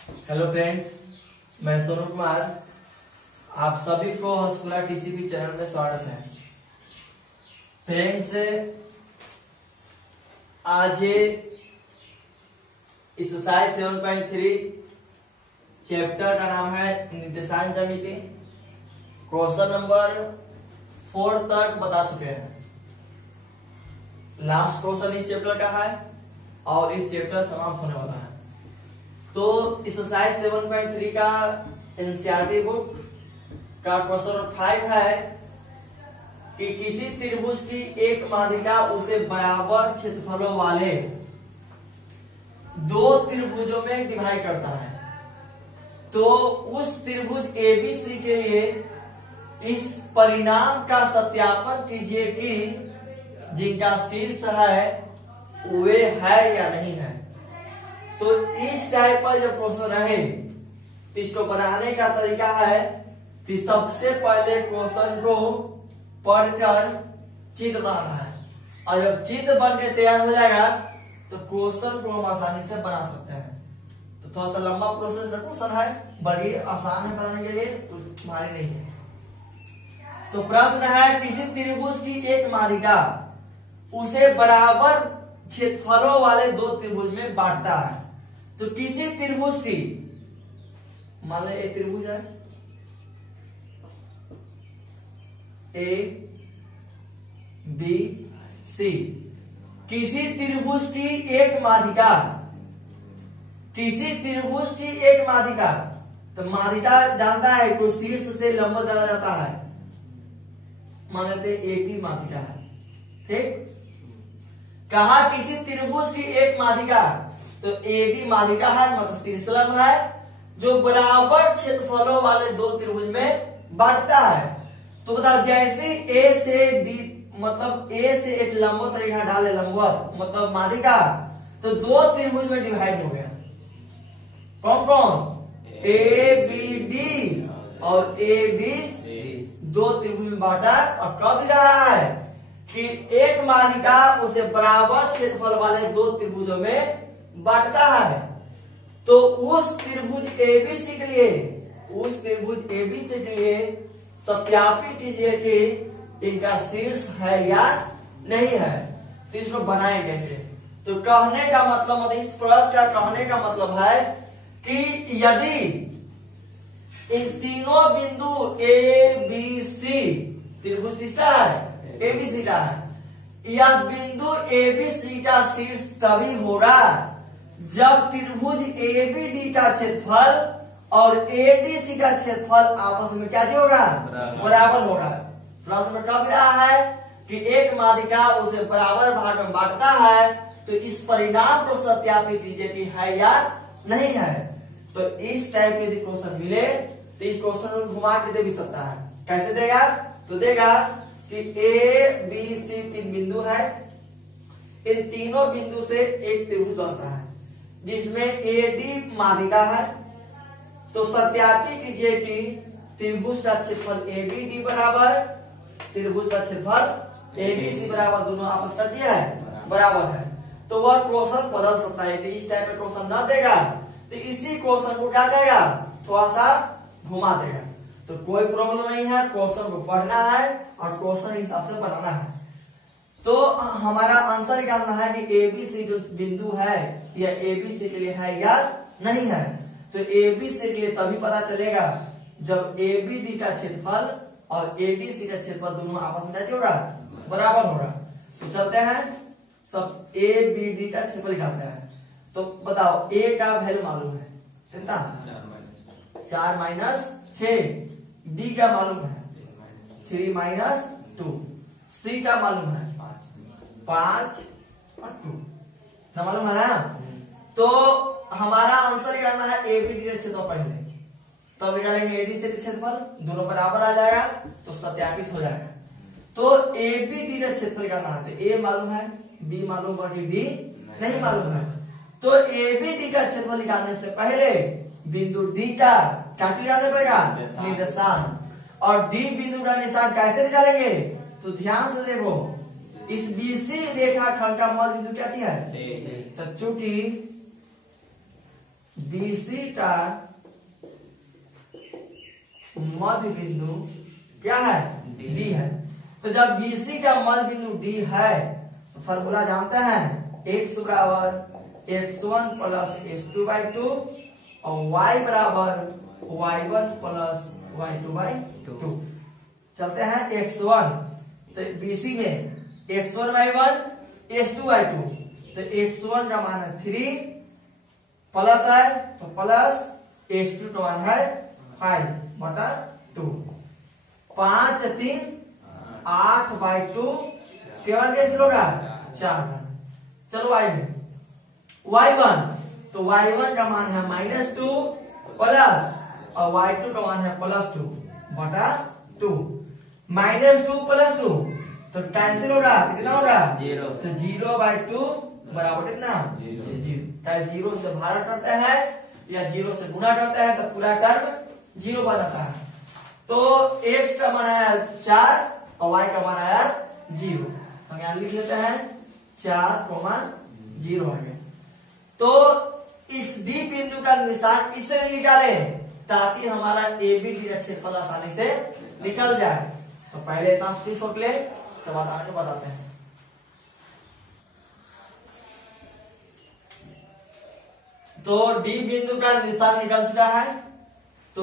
Hello friends, मैं सोनू कुमार। आप सभी को हौसला टीसीपी चैनल में स्वागत है। फ्रेंड्स, आज एक्सरसाइज 7.3 चैप्टर का नाम है निर्देशांक ज्यामिति। क्वेश्चन नंबर 4 तक बता चुके हैं। लास्ट क्वेश्चन इस चैप्टर का है और इस चैप्टर समाप्त होने वाला है। तो एक्सरसाइज 7.3 का एनसीईआरटी बुक का क्वेश्चन नंबर 5 है कि किसी त्रिभुज की एक माध्यिका उसे बराबर क्षेत्रफलों वाले दो त्रिभुजों में डिवाइड करता है। तो उस त्रिभुज एबीसी के लिए इस परिणाम का सत्यापन कीजिए कि जिनका शीर्ष है वे है या नहीं है। तो इस टाइप पर जब क्वेश्चन रहे तो इसको बनाने का तरीका है कि सबसे पहले क्वेश्चन को पढ़कर चित्र बनाना है, और जब चित्र बन के तैयार हो जाएगा तो क्वेश्चन को हम आसानी से बना सकते हैं। तो थोड़ा सा लंबा प्रोसेस क्वेश्चन है, बड़ी आसान है बनाने के लिए, तो तुम्हारी नहीं है। तो प्रश्न है किसी त्रिभुज की एक माध्यिका उसे बराबर क्षेत्रफलों वाले दो त्रिभुज में बांटता है। तो किसी त्रिभुज की, मान लो एक त्रिभुज है ए बी सी, किसी त्रिभुज की एक माध्यिका, किसी त्रिभुज की एक माध्यिका, तो माध्यिका जानता है को शीर्ष से लंब डाला जाता है, मान लेते एटी माध्यिका है, ठीक। कहा किसी त्रिभुज की एक माध्यिका, तो एडी माध्यिका है, मतलब शीर्षलंब है, जो बराबर क्षेत्रफलों वाले दो त्रिभुज में बांटता है। तो बताओ जैसे ए से डी, मतलब ए से एक लंबवत रेखा डाले, लंबवत मतलब माध्यिका, तो दो त्रिभुज में डिवाइड हो गया। कौन कौन? ए बी डी और ए बी दो त्रिभुज में बांटा। और कब रहा है कि एक माध्यिका उसे बराबर क्षेत्रफल वाले दो त्रिभुजों में बांटता है। तो उस त्रिभुज एबीसी के लिए, उस त्रिभुज एबीसी के लिए सत्यापित कीजिए कि इनका शीर्ष है या नहीं है। तो इसको बनाए कैसे? तो कहने का मतलब, इस प्रश्न का कहने का मतलब है कि यदि इन तीनों बिंदु ए बी सी, त्रिभुज किसका है? एबीसी का है। यह बिंदु एबीसी का शीर्ष तभी होगा जब त्रिभुज एबीडी का क्षेत्रफल और एडीसी का क्षेत्रफल आपस में क्या होगा? बराबर होगा। प्रश्न में कब रहा है कि एक माध्यिका उसे बराबर भाग में बांटता है, तो इस परिणाम को सत्यापित कीजिए कि है या नहीं है। तो इस टाइप के यदि क्वेश्चन मिले तो इस क्वेश्चन को घुमा के दे भी सकता है। कैसे देगा? तो देगा कि ए बी सी तीन बिंदु है, इन तीनों बिंदु से एक त्रिभुज बनता है जिसमें एडी माध्यिका है। तो सत्यापित कीजिए कि त्रिभुज का क्षेत्रफल एबीडी बराबर त्रिभुज का क्षेत्रफल एबीसी बराबर, दोनों आपस का जी है बराबर है। तो वह क्वेश्चन बदल सकता है। इस टाइप का क्वेश्चन न देगा तो इसी क्वेश्चन को क्या करेगा? थोड़ा सा घुमा देगा। तो कोई प्रॉब्लम नहीं है, क्वेश्चन को पढ़ना है और क्वेश्चन हिसाब से बनाना है। तो हमारा आंसर निकालना है कि एबीसी जो बिंदु है यह एबीसी के लिए है या नहीं है। तो एबीसी के लिए तभी पता चलेगा जब एबीडी का क्षेत्रफल और एडीसी का क्षेत्रफल दोनों आपस में क्या होगा? बराबर होगा। तो चलते हैं, सब एबीडी का क्षेत्रफल निकालते हैं। तो बताओ ए का वैल्यू मालूम है, चिंता 4 माइनस 6, बी का मालूम है 3 माइनस 2, सी का मालूम है 5 और 2 ना, मालूम है ना। तो हमारा आंसर निकालना है एबीडी का क्षेत्रफल पहले, तब निकालेंगे एडी से क्षेत्रफल, दोनों बराबर आ जाएगा तो सत्यापित हो जाएगा। तो एबीडी का क्षेत्रफल निकालना है, तो ए मालूम है, बी मालूम और डी नहीं मालूम है। तो एबीडी का क्षेत्रफल निकालने से पहले बिंदु डी का क्या निकालना पड़ेगा? निर्देशांक। और डी बिंदु का निशान कैसे निकालेंगे? तो ध्यान से देखो, इस बीसी रेखाखंड का मध्य बिंदु क्या है? तो चूंकि BC का मध्य बिंदु क्या है? D है। तो जब BC का मध्य बिंदु D है तो फॉर्मूला जानते हैं, x बराबर x1 प्लस x2 बाई 2 और y बराबर y1 प्लस y2 बाई 2। चलते हैं x1, तो BC में x1 बाई 1 x2 बाई 2, तो x1 का मान है 3 प्लस है तो प्लस x2 का मान है 5 बटा 2। 5 3 8 बाई 2 केवल कैसे होगा? 4। चलो y में y1, तो y1 का मान है -2 प्लस और y2 का मान है +2 बटा 2। -2 प्लस 2 तो कैंसिल हो रहा, कितना हो रहा? 0। तो 0 बाई 2 बराबर कितना? 0। 0 से भाग करते हैं या 0 से गुणा करते हैं तो पूरा टर्म 0 बन जाता है। तो x का मान आया 4 और y का मान आया 0, तो यहाँ लिख लेते हैं 4,0 आ गया। तो इस D बिंदु का निशान इससे निकाले ताकि हमारा ABD का क्षेत्रफल आसानी से निकल जाए। तो पहले इतना सोच ले, उसके बाद आगे बताते हैं। तो D बिंदु का निशान निकल चुका है। तो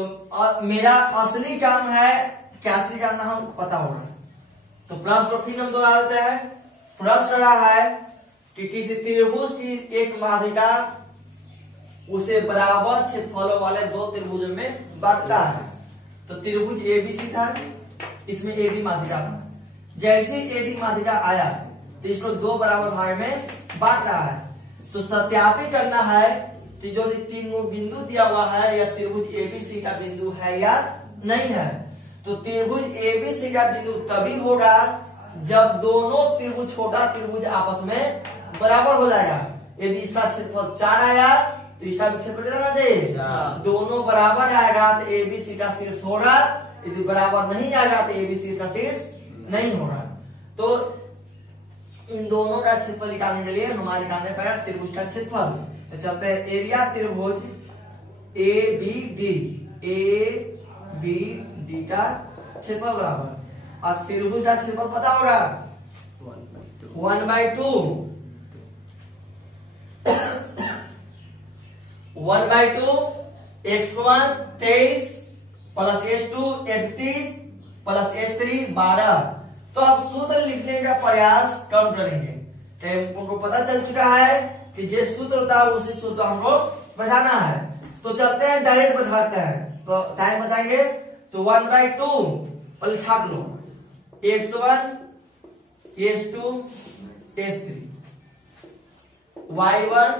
मेरा असली काम है, क्या असली काम ना पता होगा। तो प्रश्न को फिर हम दोहरा देते हैं। प्रश्न रहा है कि किसी त्रिभुज की एक माध्यिका उसे बराबर क्षेत्रफलों वाले दो त्रिभुजों में बांटता है। तो त्रिभुज ABC था, इसमें AD माध्यिका था। जैसे AD माध्यिका आया तो इसको दो बराबर भाग में बांट रहा है। तो सत्यापित करना है कि जो 3 बिंदु दिया हुआ है या त्रिभुज ABC का बिंदु है या नहीं है। तो त्रिभुज ABC का बिंदु तभी होगा जब दोनों त्रिभुज, छोटा त्रिभुज आपस में बराबर हो जाएगा। यदि इसका क्षेत्रफल 4 आया तो इसका भी क्षेत्रफल कितना चाहिए? दोनों बराबर आएगा तो ABC का शीर्ष होगा, यदि बराबर नहीं आएगा तो ABC का शीर्ष नहीं होगा। तो इन दोनों का क्षेत्रफल निकालने के लिए हमारे निकालने पड़ेगा त्रिभुज का क्षेत्रफल। तो चलते हैं एरिया त्रिभुज ABD का क्षेत्रफल बराबर, और त्रिभुज का क्षेत्रफल पता होगा 1/2 x1 23 plus x2 31 plus x3 12। तो अब सूत्र लिखने का प्रयास कम करेंगे। हमको पता चल चुका है कि जो सूत्र होता है उसी सूत्र हमको बैठाना है। तो चलते हैं डायरेक्ट बैठाते हैं। तो टाइम बचाएंगे। तो 1/2 पहले छाप लो, x1 x2 x3 y1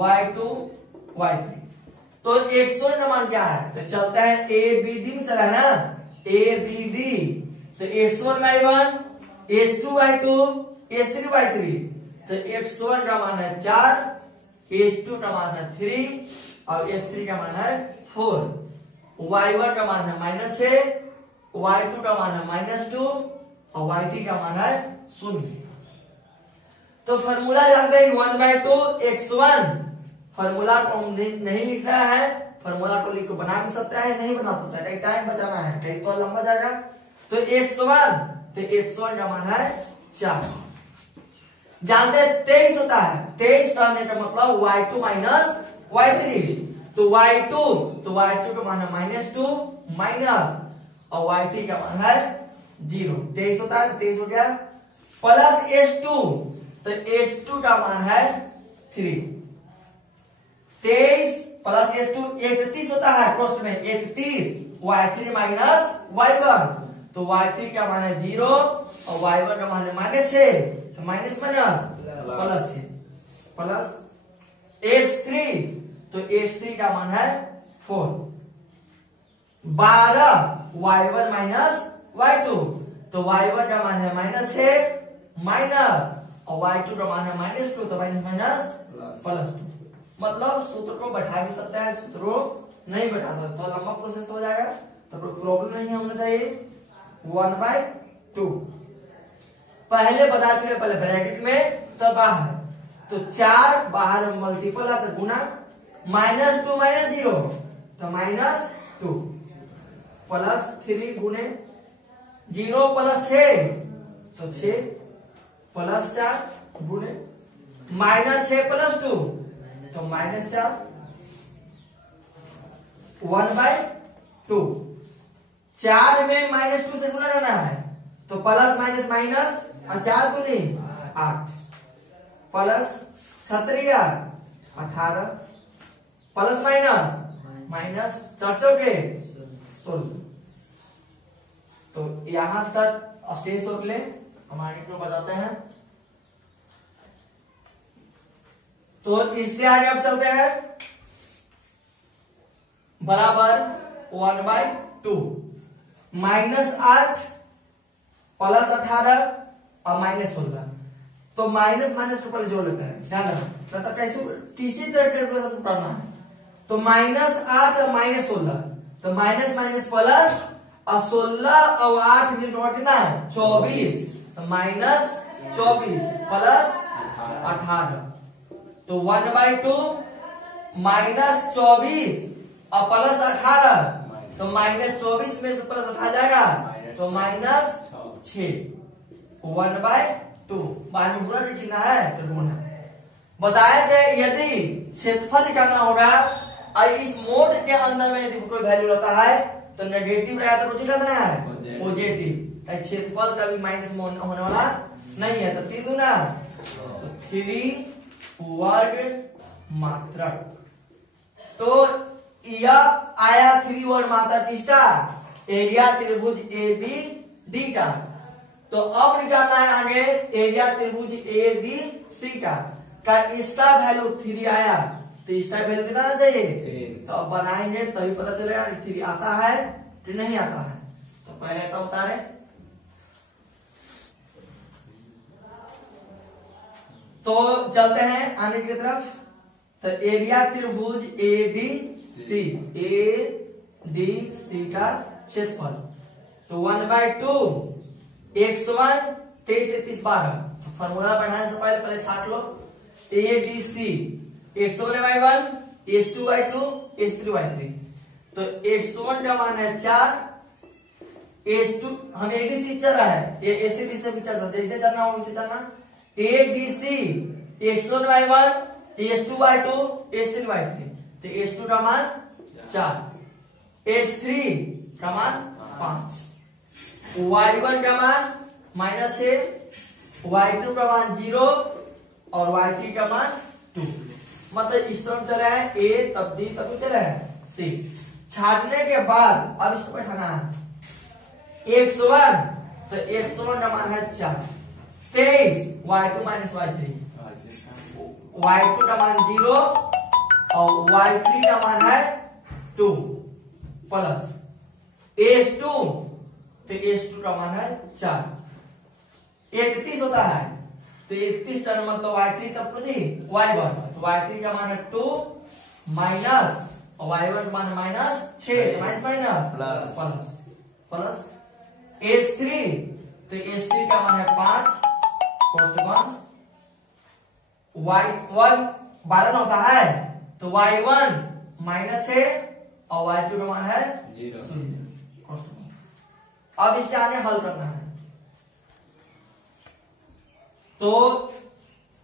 y2 y3। तो x1 का मान क्या है? तो चलता है ABD में चला है ना, ABD। तो x1 by 1 x2 by 2 x3 by 3। तो x1 का मान है 4, x2 का मान है 3 और x3 का मान है 4। y1 का मान है -6, y2 का मान है -2 और y3 का मान है 0। तो फॉर्मूला जानते हैं 1/2 x1। फॉर्मूला को नहीं लिख रहा है, फॉर्मूला को लिख के बना भी सकता है, नहीं बना सकता है, टाइम बचाना है, कहीं तो लंबा जाएगा। तो x1 का मान है 4। जानते हैं 23 होता है, 23 करने का मतलब y2 माइनस y3। तो y2 का मान है -2 माइनस और y3 का मान है 0। 23 होता है, 23 हो गया, प्लस s2। तो s2 का मान है 3। 23 प्लस s2 31 होता है, क्रॉस में 31 y3 माइनस y1। तो y3 का मान है 0 और y1 का मान है -6। तो माइनस प्लस प्लस s3। तो s3 का मान है 4। 12 y1 माइनस y2। तो y1 का मान है -6 माइनस और y2 का मान है -2। तो माइनस प्लस 2। मतलब सूत्र को बैठा भी सकता है, सूत्र को नहीं बैठा सकता, तो लंबा प्रोसेस हो जाएगा, तो प्रॉब्लम नहीं होना चाहिए। 1/2 पहले बता चुके, पहले ब्रैकेट में तो बाहर। तो 4 बाहर मल्टीपल है तो गुना -2 -0 तो -2 +3 गुने 0 + 6 तो 6 +4 गुने -6 + 2 तो -4 1/2 4 में -2 से गुना करना है तो प्लस माइनस माइनस और 4 गुनी 8 प्लस 17 18 प्लस माइनस 4 चौके 16 तो यहां तक स्टेज सोच ले हमारे को बताते हैं। तो इसके आगे अब चलते हैं बराबर 1/2 -8 प्लस 18 और -16 तो माइनस को पहले जोड़ लेते हैं ध्यान रखना मतलब कैसे किसी तरह कैलकुलेशन करना है तो -8 और -16 तो माइनस प्लस और 16 और 8 में कितना है 24 तो -24 प्लस 18 तो 1/2 -24 और प्लस 18 तो -24 में से प्लस 18 जाएगा तो -6 1/2 बाद में पूरा लिखना है तो गुना बताए थे यदि क्षेत्रफल निकालना होगा और इस मोड के अंदर में यदि कोई वैल्यू रहता है तो नेगेटिव रहा तो कुछ करना है पॉजिटिव क्षेत्रफल का भी माइनस होने वाला नहीं है तो 3 दूना तो 3 वर्ग मात्रक तो यह आया 3 वर्ग मात्रक किसका एरिया त्रिभुज ABD का। तो अब निकालना है आगे एरिया त्रिभुज ABC का इसका वैल्यू 3 आया तो इसका वैल्यू कितना आना चाहिए तो अब बनाएंगे तभी पता चलेगा 3 आता है कि नहीं आता है। तो पहले तो उतारे तो चलते हैं आगे की तरफ तो एरिया त्रिभुज ADC का क्षेत्रफल तो 1/2 x1 23 से 30 12 फॉर्मूला बढ़ाने से पहले छाट लो ADC x1/1 x2/2 x3/3 तो x1 का मान है 4 x2 हम ADC चल रहा है ऐसे भी से भी चल सकते जैसे चलना हो वैसे चलना ADC x1/1 x2/2 x3/3 तो x2 का मान 4 x3 का मान 5 y1 का मान -6 y2 का मान 0 और y3 का मान 2 मतलब इस तरह चला है A तब D तब चला है C छाटने के बाद अब इसको बैठाना है x1 तो x1 का मान है 4 23 y2 - y3 y2 का मान 0 और y3 का मान है 2 प्लस h2 तो h2 का मान है 4 31 होता है तो 31 का मतलब y3 तब y1 तो y3 का मान है 2 माइनस और y1 का मान है -6 माइनस प्लस h3 तो h3 का मान है 5 कोष्टक y1 12 होता है तो y1 -6 और y2 का मान है 0 अब इसके आगे हल करना है तो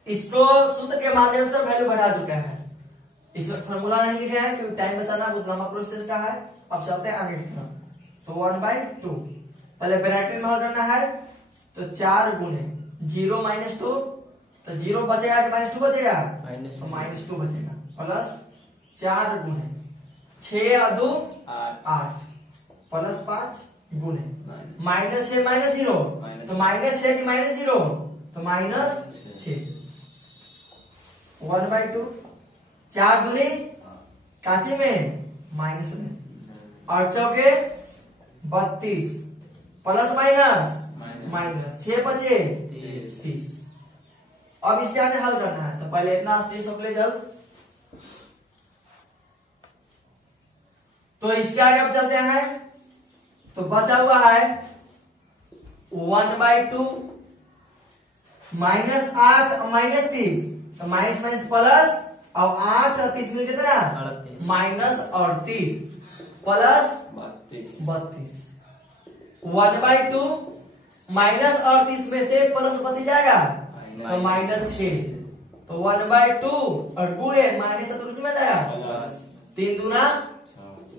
इसको सूत्र के माध्यम से वैल्यू बढ़ा चुका है इसमें फॉर्मूला नहीं लिखे हैं क्योंकि टाइम बचाना बहुत लंबा प्रोसेस का है। अब चलते हैं आगे की तरफ तो 1/2 पहले ब्रैकेट में हल करना है तो 4 गुने 0 - 2 तो 0 बचेगा कि -2 बचेगा तो -2 बचेगा प्लस 4 गुने 6 और 2 8 प्लस 5 गुने -6 -0 तो -6 कि -0 तो -6 1/2 4 दूनी काची में माइनस में और चौके 32 प्लस माइनस 6 बचे 30। अब इसके आगे हल करना है तो पहले इतना स्टेज ले जल्द तो इसके आगे अब चलते हैं तो बचा हुआ है 1/2 -8 -30 तो माइनस प्लस अब 8 और 30 में कितना, माइनस 38 प्लस 32, 1/2 माइनस 38 में से प्लस बच जाएगा तो माइनस 6, तो 1/2 और पूरे माइनस तो कितना जाएगा 3 दूना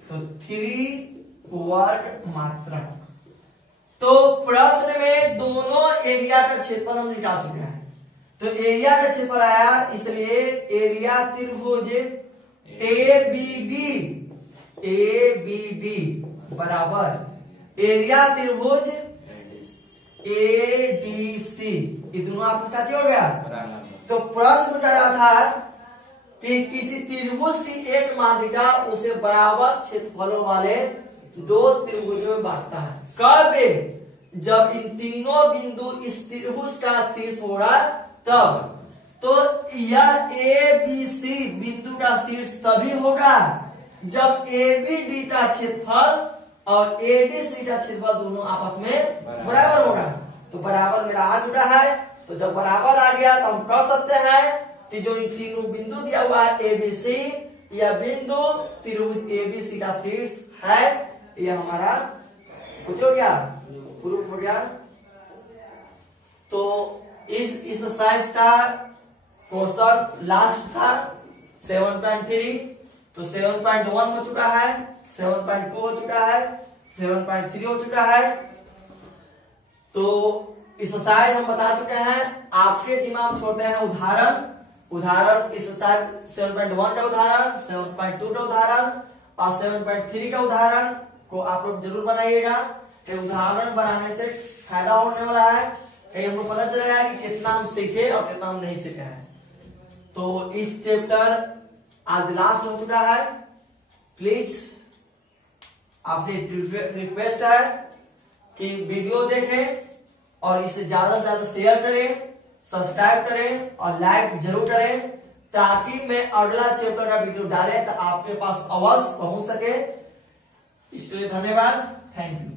तो 3 वर्ग मात्रा। तो प्रश्न में दोनों एरिया का क्षेत्रफल हम निकाल चुके हैं। तो एरिया का क्षेत्रफल आया, इसलिए एरिया त्रिभुज ABD बराबर एरिया त्रिभुज ADC, ये दोनों आपस का हो गया। तो प्रश्न कर रहा था कि किसी त्रिभुज की एक माध्यिका उसे बराबर क्षेत्रफलों वाले दो त्रिभुजों में बांटता है। कब? जब इन तीनों बिंदु इस त्रिभुज का शीर्ष होगा तब। तो यह ABC बिंदु का शीर्ष तभी होगा जब ABD का क्षेत्रफल और ADC का क्षेत्रफल दोनों आपस में बराबर होगा। तो बराबर मेरा आ चुका है। तो जब बराबर आ गया तो हम कह सकते हैं कि जो इन तीनों बिंदु दिया हुआ है ABC, यह बिंदु त्रिभुज ABC का शीर्ष है। यह हमारा कुछ हो गया, प्रूफ हो गया। तो इस एक्सरसाइज का क्वेश्चन लास्ट था 7.3। तो 7.1 हो चुका है, 7.2 हो चुका है, 7.3 हो चुका है। तो एक्सरसाइज हम बता चुके हैं। आपके जिम्मा हम छोड़ते हैं उदाहरण एक्सरसाइज 7.1 का उदाहरण, 7.2 का उदाहरण और 7.3 का उदाहरण को आप लोग जरूर बनाइएगा। उदाहरण बनाने से फायदा होने वाला है, कहीं हमको पता चलेगा कि कितना हम सीखे और कितना हम नहीं सीखे हैं। तो इस चैप्टर आज लास्ट हो चुका है। प्लीज आपसे रिक्वेस्ट है कि वीडियो देखें और इसे ज्यादा से ज्यादा शेयर करें, सब्सक्राइब करें और लाइक जरूर करें, ताकि मैं अगला चैप्टर का वीडियो डाले तो आपके पास अवश्य पहुंच सके। इसके लिए धन्यवाद। Thank you.